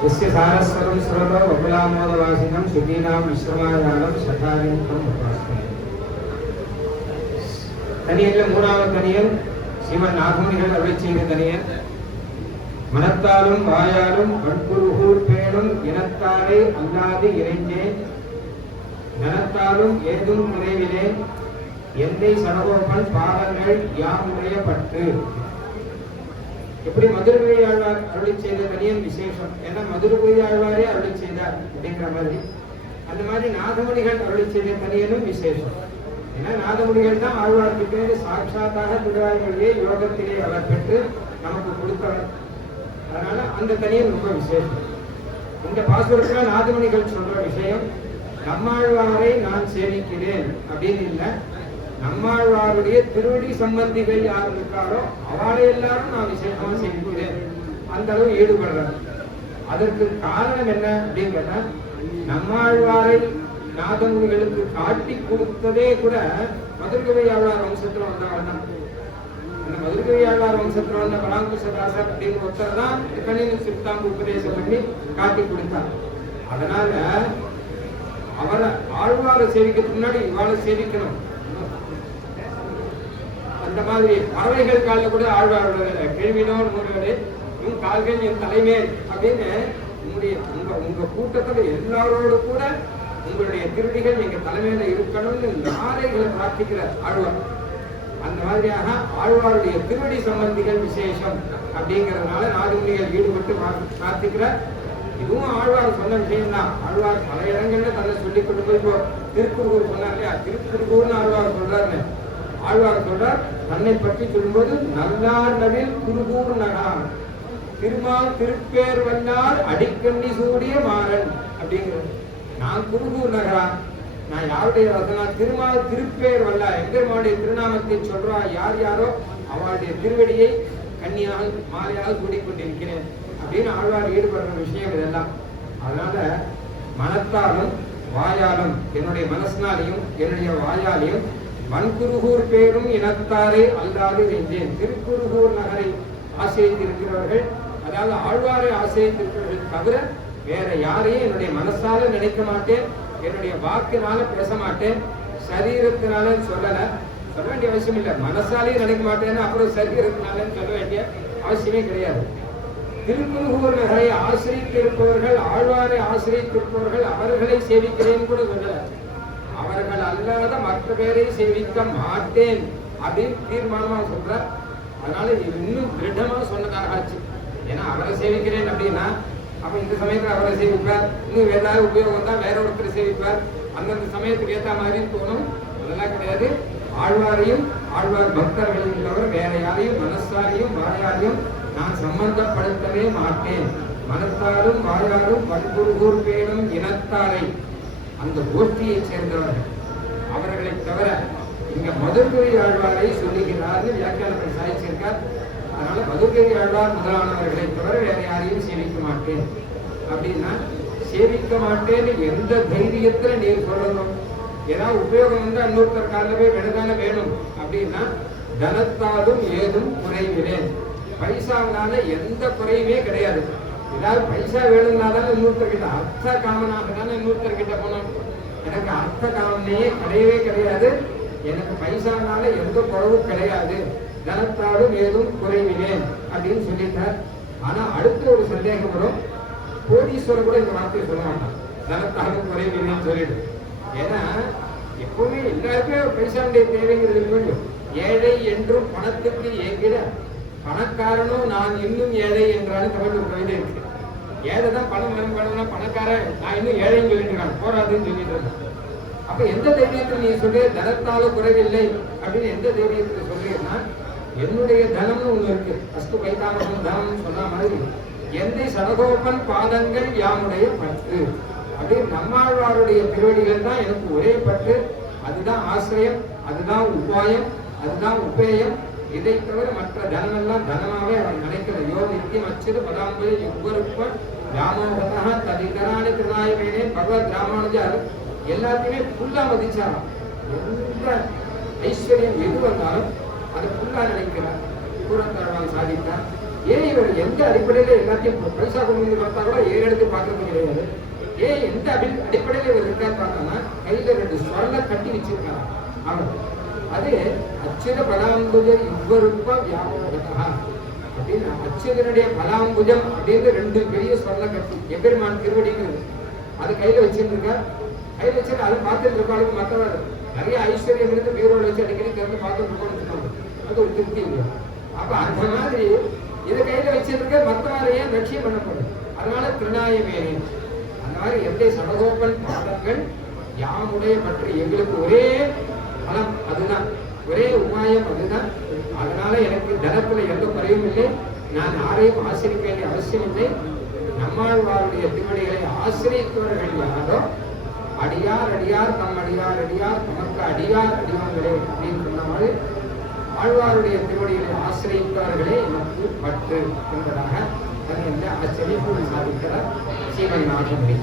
यस्य सारस्वतं स्रोतो वकुलामोदवासिनं सुखीनां विश्रमायानं सठारिं उपासते தனியல்ல மூணாவது தனியல் ஸ்ரீமன் நாகமுனிகள் அருளிச் செய்த தனியல். மனத்தாலும் வாயாலும் கண்குருகூர் பேணும் இனத்தாலே அல்லாது இறைஞ்சேன் நனத்தாலும் ஏதும் குறைவிலே எந்தை சடகோபன் பாதங்கள் யாமுடைய பட்டு. எப்படி மதுரகவி ஆழ்வார் அருளிச் செய்த தனியன் விசேஷம். ஏன்னா மதுரகவி ஆழ்வாரே அருளிச் செய்தார் அப்படிங்கிற மாதிரி. அந்த மாதிரி நாகமுனிகள் அருளிச் செய்த தனியனும் விசேஷம். ஏன்னா நாகமுனிகள் தான் ஆழ்வாருக்கு பேரு சாட்சாத்தாக திருவாய்மொழியை யோகத்திலே அவர் பெற்று நமக்கு கொடுத்தவர். அதனால அந்த தனியன் ரொம்ப விசேஷம். இந்த பாசுரத்துல நாகமுனிகள் சொல்ற விஷயம், நம்மாழ்வாரை நான் சேவிக்கிறேன் அப்படின்னு இல்லை, நம்மாழ்வாருடைய திருவடி சம்பந்திகள் யார் இருக்காரோ அவளை எல்லாரும் நான் விசேஷமா சேவிக்கிறேன், அந்த அளவு ஈடுபடுறார். அதற்கு காரணம் என்ன அப்படிங்கிற, நம்மாழ்வாரை நாதமுனிகளுக்கு காட்டி கொடுத்ததே கூட மதுரகவி ஆழ்வார் வம்சத்துல வந்தவன் தான். அந்த மதுரகவி ஆழ்வார் வம்சத்துல வந்த பராங்குசதாசர் அப்படின்னு ஒருத்தர் தான் கணினி சித்தாங்க உபதேசம் பண்ணி காட்டி கொடுத்தார். அதனால அவரை ஆழ்வாரை சேவிக்கிறதுக்கு முன்னாடி இவாளை சேவிக்கணும். அந்த மாதிரி பறவைகள் காலில் கூட ஆழ்வாரோட கேள்வினோர் முறையோடு உன் கால்கள் என் தலைமேல் அப்படின்னு உங்க கூட்டத்துல எல்லாரோடு கூட உங்களுடைய திருடிகள் எங்க தலைமையில இருக்கணும்னு நாரைகளை பிரார்த்திக்கிறார் ஆழ்வார். அந்த மாதிரியாக ஆழ்வாருடைய திருவடி சம்பந்திகள் விசேஷம் அப்படிங்கிறதுனால நாகமுனிகள் ஈடுபட்டு பிரார்த்திக்கிறார். இதுவும் ஆழ்வார் சொன்ன விஷயம் தான். ஆழ்வார் பல இடங்கள்ல தன்னை சொல்லிக் கொண்டு போய் இப்போ திருக்குறுகூர் சொன்னார் இல்லையா, திருக்குறுகூர்னு ஆழ்வார் சொல்றாருன்னு. ஆழ்வார் சொல்றார் தன்னை பற்றி சொல்லும்போது, நல்லார் நவில் குருகூர் நகார் திருமால் திருப்பேர் வந்தார் அடிக்கண்ணி சூடிய மாறன் அப்படிங்கிறது. நான் குருகூர் நகரா, நான் யாருடைய ரசனா, திருமால் திருப்பேர் வல்ல எம்பெருமானுடைய திருநாமத்தை சொல்றா யார் யாரோ அவளுடைய திருவடியை கன்னியாக மாலையாக சூடிக்கொண்டிருக்கிறேன் அப்படின்னு ஆழ்வார் ஈடுபடுற விஷயம் இதெல்லாம். அதனால மனத்தாலும் வாயாலும், என்னுடைய மனசினாலையும் என்னுடைய வாயாலையும் வன்குருகூர் பேரும் இனத்தாரே அல்லாது வென்றேன். திருக்குருகூர் நகரை ஆசிரியத்திருக்கிறவர்கள், அதாவது ஆழ்வாரை ஆசிரியத்திருக்கிறவர்கள் தவிர வேற யாரையும் என்னுடைய மனசால நினைக்க மாட்டேன், என்னுடைய வாக்கினால பேச மாட்டேன், சரீரத்தினால சொல்ல வேண்டிய அவசியம் இல்லை. மனசாலையும் நினைக்க மாட்டேன்னு அப்புறம் சரீரத்தினால சொல்ல வேண்டிய அவசியமே கிடையாது. திருக்குருகூர் நகரை ஆசிரியத்திருப்பவர்கள், ஆழ்வாரை ஆசிரியத்திருப்பவர்கள் அவர்களை சேவிக்கிறேன்னு கூட சொல்லல. அவர்கள் அல்லாத மற்ற பேரை சேவிக்க மாட்டேன் அப்படின்னு தீர்மானமா சொல்றார். அதனால இது இன்னும் திருடமா சொன்னதாக ஆச்சு. ஏன்னா அவரை சேவிக்கிறேன் அப்படின்னா அப்ப இந்த சமயத்துல அவரை சேவிப்பார், இன்னும் வேற ஏதாவது உபயோகம் தான் வேற ஒருத்தரை சேவிப்பார், அந்தந்த சமயத்துக்கு ஏற்ற மாதிரி தோணும். அதெல்லாம் கிடையாது. ஆழ்வாரையும் ஆழ்வார் பக்தர்களையும் தவிர வேற யாரையும் மனசாலையும் வாயாலையும் நான் சம்பந்தப்படுத்தவே மாட்டேன். மனத்தாலும் வாயாலும் வன்குருகூர் பேணும் இனத்தாரை, அந்த கோஷ்டியை சேர்ந்தவர்கள், அவர்களை தவிர இங்க மதுரகவி ஆழ்வாரை சொல்லுகிறார்னு வியாக்கியானத்தை சாதிச்சிருக்கார். அதனால மதுரகவி ஆழ்வார் முதலானவர்களை தவிர வேற யாரையும் சேவிக்க மாட்டேன் அப்படின்னா, சேவிக்க மாட்டேன்னு எந்த தைரியத்துல நீர் சொல்லணும்? ஏதாவது உபயோகம் வந்து இன்னொருத்தர் காலவே விடதான வேணும் அப்படின்னா, தனத்தாலும் ஏதும் குறைவிலேன், பைசாவினால எந்த குறையுமே கிடையாது. ஏதாவது பைசா வேணும்னா தானே இன்னொருத்தர்கிட்ட, அர்த்த காமனாக தானே இன்னொருத்தர்கிட்ட போனோம். எனக்கு அர்த்த காமனையே கிடையவே கிடையாது, எனக்கு பைசானால எந்த குறவும் கிடையாது, தனத்தாலும் ஏதும் குறைவிலேன் அப்படின்னு சொல்லிட்டார். ஆனா அடுத்த ஒரு சந்தேகம் வரும், கோடீஸ்வரர் கூட இந்த வார்த்தையை சொல்ல மாட்டான், தனத்தாலும் குறைவிலேன்னு சொல்லிடு. ஏன்னா எப்பவுமே எல்லாருக்குமே பைசாவுடைய தேவைங்கிறது வேண்டும். ஏழை என்றும் பணத்துக்கு ஏங்கிட பணக்காரனும் நான் இன்னும் ஏழை என்றாலும் தமிழ் ஒரு கவிதை இருக்கு. ஏழை தான் பணம் வேணும்னா பணக்காரன் நான் இன்னும் ஏழைன்னு சொல்லிட்டு இருக்கான், போராதுன்னு சொல்லிட்டு இருக்கான். அப்ப எந்த தைரியத்தில் நீ சொல்ற தனத்தாலும் குறைவில்லை அப்படின்னு எந்த தைரியத்தில் சொல்றீங்கன்னா, என்னுடைய தனம்னு ஒண்ணு இருக்கு, அஸ்து பைத்தாமசம் தனம் சொன்ன மாதிரி எந்த சடகோபன் பாதங்கள் யாமுடைய பற்று அப்படின்னு நம்மாழ்வாருடைய திருவடிகள் தான் எனக்கு ஒரே பற்று. அதுதான் ஆசிரியம், அதுதான் உபாயம், அதுதான் உபேயம். இதை தவிர மற்ற தனமெல்லாம் தனமாவே அவர் நினைக்கிற யோ நித்தியம் அச்சுது பதாம்பது யுவருப்ப ராமோகதா ததிகராணி திருநாயகனே பகவத் ராமானுஜர் எல்லாத்தையுமே ஃபுல்லா மதிச்சாராம். எந்த ஐஸ்வர்யம் எது வந்தாலும் அதை ஃபுல்லா நினைக்கிறார். கூறத்தாழ்வான் சாதித்தார், ஏன் இவர் எந்த அடிப்படையில எல்லாத்தையும் பைசா கொண்டு வந்து பார்த்தா கூட ஏறெடுத்து பார்க்கறது கிடையாது. ஏன் எந்த அடிப்படையில இவர் இருக்கான்னு பார்த்தோம்னா கையில 2 ஸ்வர்ண கட்டி வச்சிருக்காங்க. அவர் அது அச்சுத பலாம்புஜர் இவ்வருப்ப வியாபகத்தா அப்படின்னு அச்சுதனுடைய பலாம்புஜம் அப்படின்னு 2 பெரிய ஸ்வர்ண கட்டி எம்பெருமான் திருவடிங்கிறது அது கையில வச்சிருந்துருக்கா. கையில வச்சு அதை பார்த்துட்டு இருப்பாளுக்கு மற்றவர் நிறைய ஐஸ்வர்யம் இருந்து பீரோட வச்சு அடிக்கடி திறந்து பார்த்துட்டு இருக்கோம்னு அது ஒரு திருப்தி இல்லையா. அப்ப அந்த மாதிரி இதை கையில வச்சிருக்க மற்றவரையே லட்சியம் பண்ணப்படும். அதனால திருநாயமேனே அந்த மாதிரி எந்த சடகோப்பன் பாடங்கள் யாமுடைய பற்றி எங்களுக்கு ஒரே பலம் அதுதான், ஒரே உபாயம் அதுதான். அதனால எனக்கு தனத்துல எந்த குறையும் இல்லை. நான் யாரையும் ஆசிரிக்க வேண்டிய அவசியம் இல்லை. நம்மாழ்வாருடைய திருவடிகளை ஆசிரியத்தவர்கள் யாரோ அடியார் அடியார் தம் அடியார் அடியார் தமக்கு அடியார் அடியார்களே அப்படின்னு சொன்னால் ஆழ்வாருடைய திருவடிகளை ஆசிரியத்தவர்களே எனக்கு பற்று என்பதாக ஆச்சரியம் சாதிக்கிறார் ஸ்ரீமன் நாகமணி.